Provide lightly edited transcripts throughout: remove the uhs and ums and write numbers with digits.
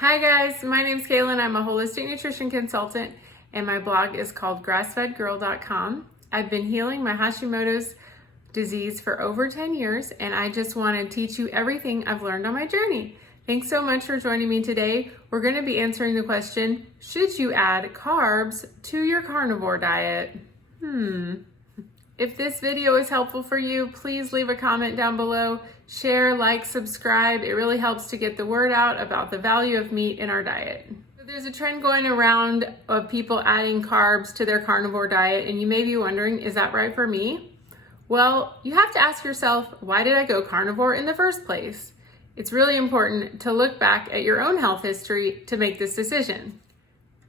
Hi guys, my name's Kaylin. I'm a holistic nutrition consultant and my blog is called grassfedgirl.com. I've been healing my Hashimoto's disease for over 10 years and I just want to teach you everything I've learned on my journey. Thanks so much for joining me today. We're going to be answering the question, should you add carbs to your carnivore diet? If this video is helpful for you, please leave a comment down below, share, like, subscribe. It really helps to get the word out about the value of meat in our diet. So there's a trend going around of people adding carbs to their carnivore diet, and you may be wondering, is that right for me? Well, you have to ask yourself, why did I go carnivore in the first place? It's really important to look back at your own health history to make this decision.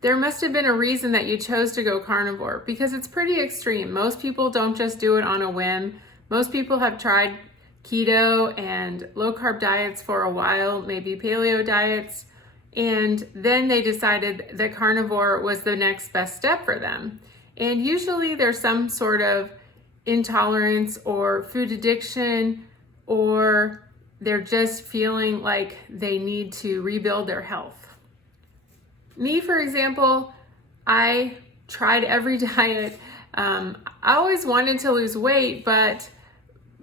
There must have been a reason that you chose to go carnivore because it's pretty extreme. Most people don't just do it on a whim. Most people have tried keto and low carb diets for a while, maybe paleo diets, and then they decided that carnivore was the next best step for them. And usually there's some sort of intolerance or food addiction, or they're just feeling like they need to rebuild their health. Me, for example, I tried every diet. I always wanted to lose weight, but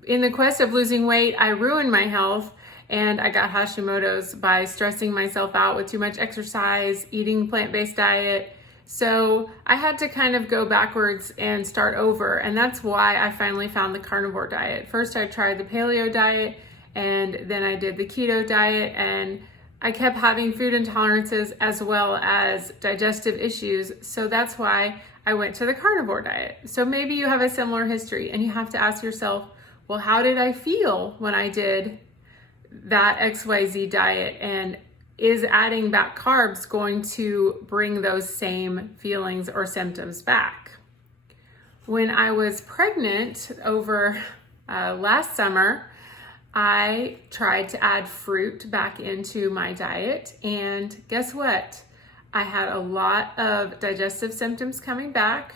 in the quest of losing weight, I ruined my health and I got Hashimoto's by stressing myself out with too much exercise, eating plant-based diet. So I had to kind of go backwards and start over. And that's why I finally found the carnivore diet. First, I tried the paleo diet and then I did the keto diet, and I kept having food intolerances as well as digestive issues. So that's why I went to the carnivore diet. So maybe you have a similar history and you have to ask yourself, well, how did I feel when I did that XYZ diet? And is adding back carbs going to bring those same feelings or symptoms back? When I was pregnant over last summer, I tried to add fruit back into my diet, and guess what? I had a lot of digestive symptoms coming back.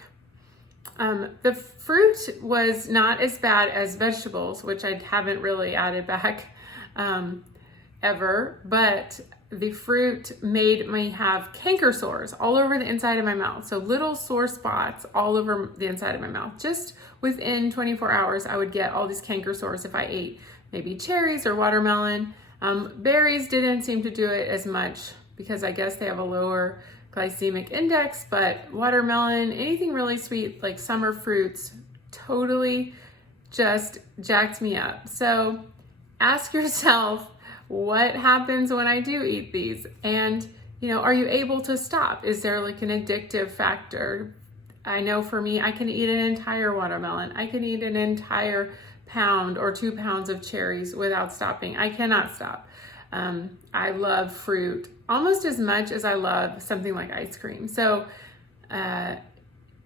The fruit was not as bad as vegetables, which I haven't really added back ever, but the fruit made me have canker sores all over the inside of my mouth. So little sore spots all over the inside of my mouth. Just within 24 hours, I would get all these canker sores if I ate maybe cherries or watermelon. Berries didn't seem to do it as much because I guess they have a lower glycemic index, but watermelon, anything really sweet like summer fruits, totally just jacked me up. So ask yourself, what happens when I do eat these? And, are you able to stop? Is there like an addictive factor? I know for me, I can eat an entire watermelon. I can eat an entire pound or 2 pounds of cherries without stopping. I cannot stop. I love fruit almost as much as I love something like ice cream. So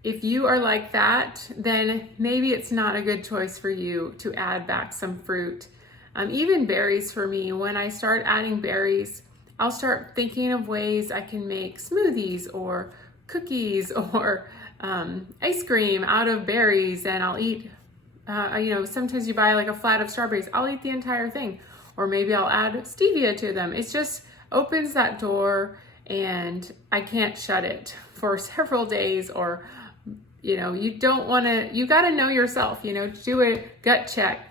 if you are like that, then maybe it's not a good choice for you to add back some fruit. Even berries for me, when I start adding berries, I'll start thinking of ways I can make smoothies or cookies or ice cream out of berries, and I'll eat sometimes you buy like a flat of strawberries. I'll eat the entire thing. Or maybe I'll add stevia to them. It just opens that door and I can't shut it for several days. Or, you got to know yourself, do a gut check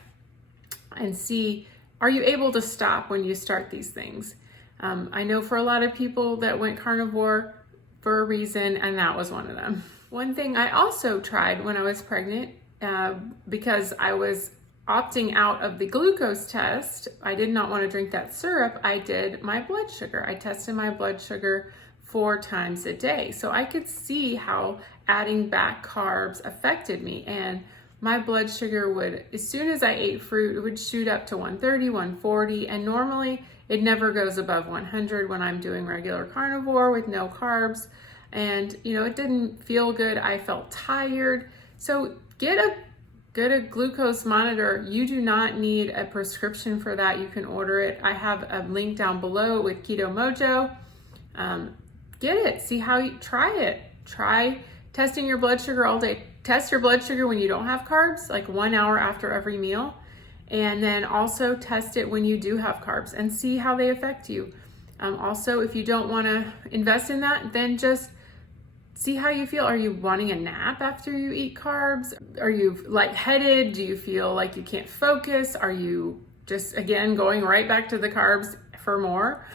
and see, are you able to stop when you start these things? I know for a lot of people that went carnivore for a reason, and that was one of them. One thing I also tried when I was pregnant, because I was opting out of the glucose test, I did not want to drink that syrup. I did my blood sugar. I tested my blood sugar 4 times a day. So I could see how adding back carbs affected me. And my blood sugar would, as soon as I ate fruit, it would shoot up to 130, 140. And normally it never goes above 100 when I'm doing regular carnivore with no carbs. And, it didn't feel good. I felt tired. So get a glucose monitor. You do not need a prescription for that. You can order it. I have a link down below with Keto Mojo. Get it. See how you try it. Try testing your blood sugar all day. Test your blood sugar when you don't have carbs, like 1 hour after every meal. And then also test it when you do have carbs and see how they affect you. Also, if you don't want to invest in that, then just see how you feel. Are you wanting a nap after you eat carbs? Are you lightheaded? Do you feel like you can't focus? Are you just, again, going right back to the carbs for more?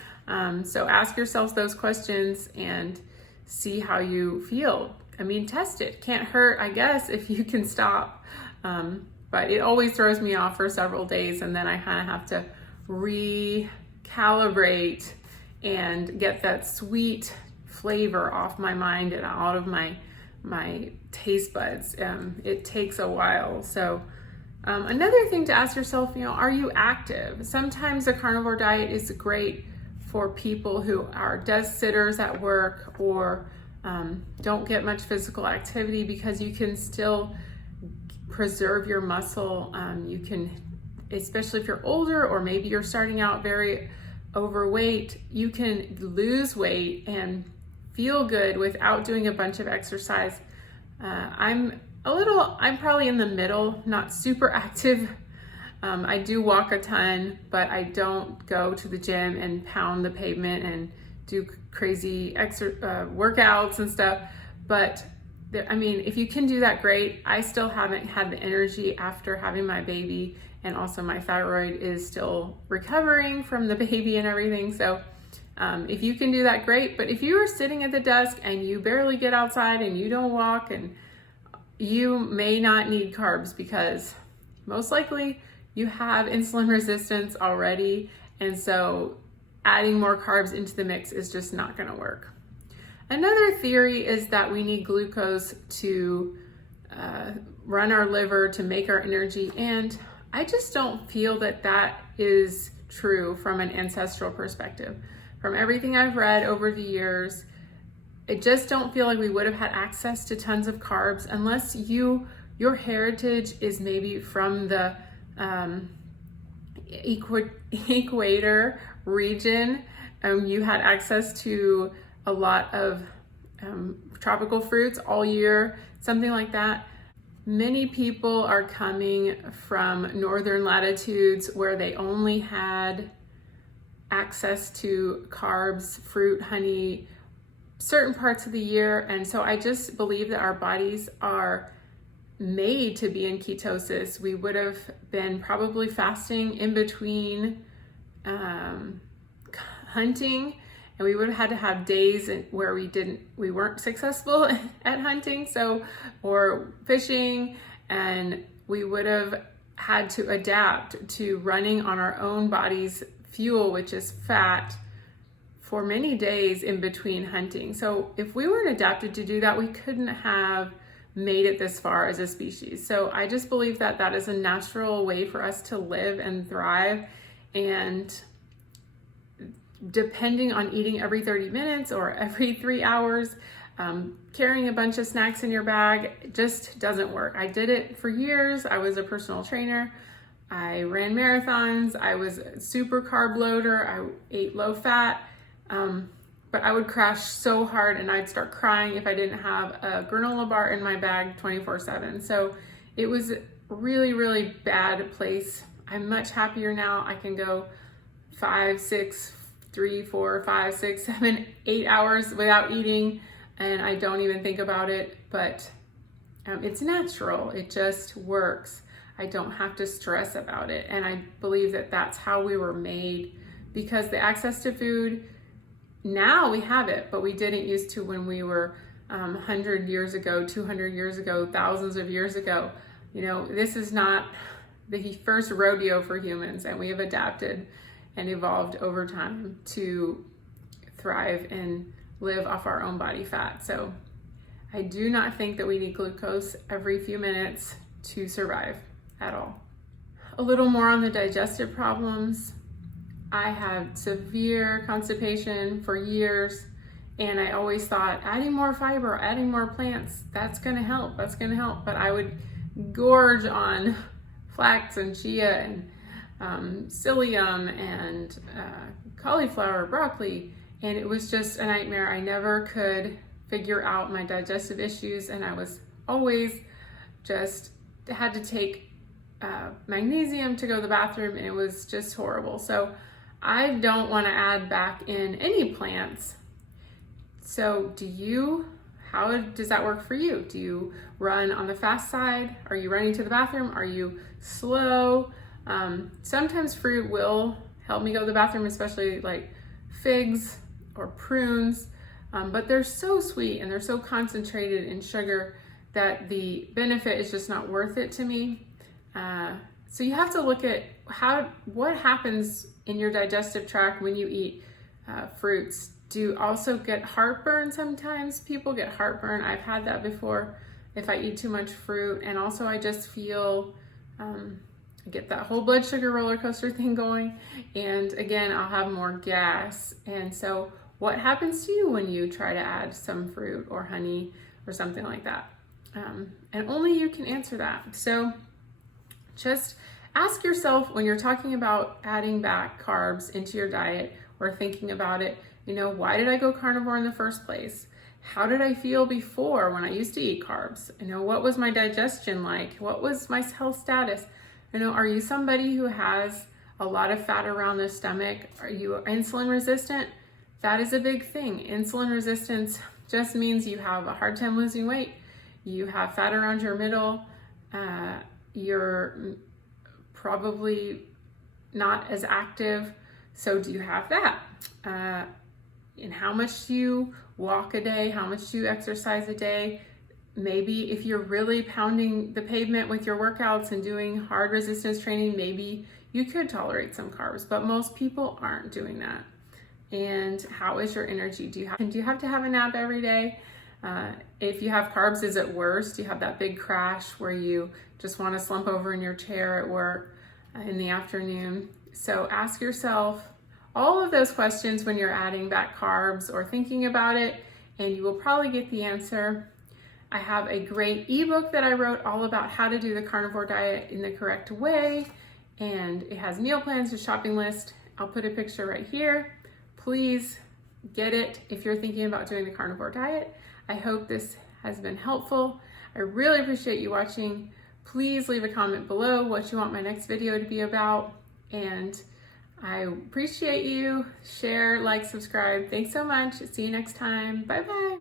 So ask yourselves those questions and see how you feel. I mean, test it. Can't hurt, I guess, if you can stop. But it always throws me off for several days, and then I kind of have to recalibrate and get that sweet flavor off my mind and out of my taste buds. It takes a while. So another thing to ask yourself, are you active? Sometimes a carnivore diet is great for people who are desk sitters at work or don't get much physical activity, because you can still preserve your muscle. You can, especially if you're older or maybe you're starting out very overweight, you can lose weight and feel good without doing a bunch of exercise. I'm probably in the middle, not super active. I do walk a ton, but I don't go to the gym and pound the pavement and do crazy workouts and stuff. But if you can do that, great. I still haven't had the energy after having my baby, and also my thyroid is still recovering from the baby and everything. So if you can do that, great. But if you are sitting at the desk and you barely get outside and you don't walk, and you may not need carbs, because most likely you have insulin resistance already. And so adding more carbs into the mix is just not going to work. Another theory is that we need glucose to run our liver, to make our energy. And I just don't feel that that is true from an ancestral perspective. From everything I've read over the years, I just don't feel like we would have had access to tons of carbs unless your heritage is maybe from the equator region. You had access to a lot of tropical fruits all year, something like that. Many people are coming from northern latitudes where they only had access to carbs, fruit, honey, certain parts of the year. And so I just believe that our bodies are made to be in ketosis. We would have been probably fasting in between hunting, and we would have had to have days where we weren't successful at hunting, or fishing, and we would have had to adapt to running on our own body's fuel, which is fat, for many days in between hunting. So if we weren't adapted to do that, we couldn't have made it this far as a species. So I just believe that that is a natural way for us to live and thrive. And depending on eating every 30 minutes or every 3 hours, carrying a bunch of snacks in your bag just doesn't work. I did it for years. I was a personal trainer. I ran marathons. I was a super carb loader. I ate low fat. But I would crash so hard and I'd start crying if I didn't have a granola bar in my bag 24/7. So it was a really, really bad place. I'm much happier now. I can go 5, 6, 3, 4, 5, 6, 7, 8 hours without eating, and I don't even think about it. But it's natural. It just works. I don't have to stress about it. And I believe that that's how we were made, because the access to food, now we have it, but we didn't used to when we were 100 years ago, 200 years ago, thousands of years ago. This is not the first rodeo for humans, and we have adapted and evolved over time to thrive and live off our own body fat. So I do not think that we need glucose every few minutes to survive at all. A little more on the digestive problems. I had severe constipation for years, and I always thought adding more fiber, adding more plants, that's gonna help. But I would gorge on flax and chia and psyllium and cauliflower, broccoli, and it was just a nightmare. I never could figure out my digestive issues, and I was always just had to take magnesium to go to the bathroom, and it was just horrible. So I don't want to add back in any plants. So how does that work for you? Do you run on the fast side? Are you running to the bathroom? Are you slow? Sometimes fruit will help me go to the bathroom, especially like figs or prunes, but they're so sweet and they're so concentrated in sugar that the benefit is just not worth it to me. So you have to look at what happens in your digestive tract when you eat fruits. Do you also get heartburn sometimes? People get heartburn. I've had that before if I eat too much fruit. And also I just feel, I get that whole blood sugar roller coaster thing going. And again, I'll have more gas. And so what happens to you when you try to add some fruit or honey or something like that? And only you can answer that. So just ask yourself when you're talking about adding back carbs into your diet or thinking about it, why did I go carnivore in the first place? How did I feel before when I used to eat carbs? What was my digestion like? What was my health status? Are you somebody who has a lot of fat around the stomach? Are you insulin resistant? That is a big thing. Insulin resistance just means you have a hard time losing weight. You have fat around your middle. You're probably not as active. So do you have that? And how much do you walk a day? How much do you exercise a day? Maybe if you're really pounding the pavement with your workouts and doing hard resistance training, maybe you could tolerate some carbs, but most people aren't doing that. And how is your energy? Do you have to have a nap every day? If you have carbs, is it worse? Do you have that big crash where you just want to slump over in your chair at work in the afternoon? So ask yourself all of those questions when you're adding back carbs or thinking about it, and you will probably get the answer. I have a great ebook that I wrote all about how to do the carnivore diet in the correct way, and it has meal plans, a shopping list. I'll put a picture right here. Please get it if you're thinking about doing the carnivore diet. I hope this has been helpful. I really appreciate you watching. Please leave a comment below what you want my next video to be about, and I appreciate you. Share, like, subscribe. Thanks so much. See you next time. Bye-bye.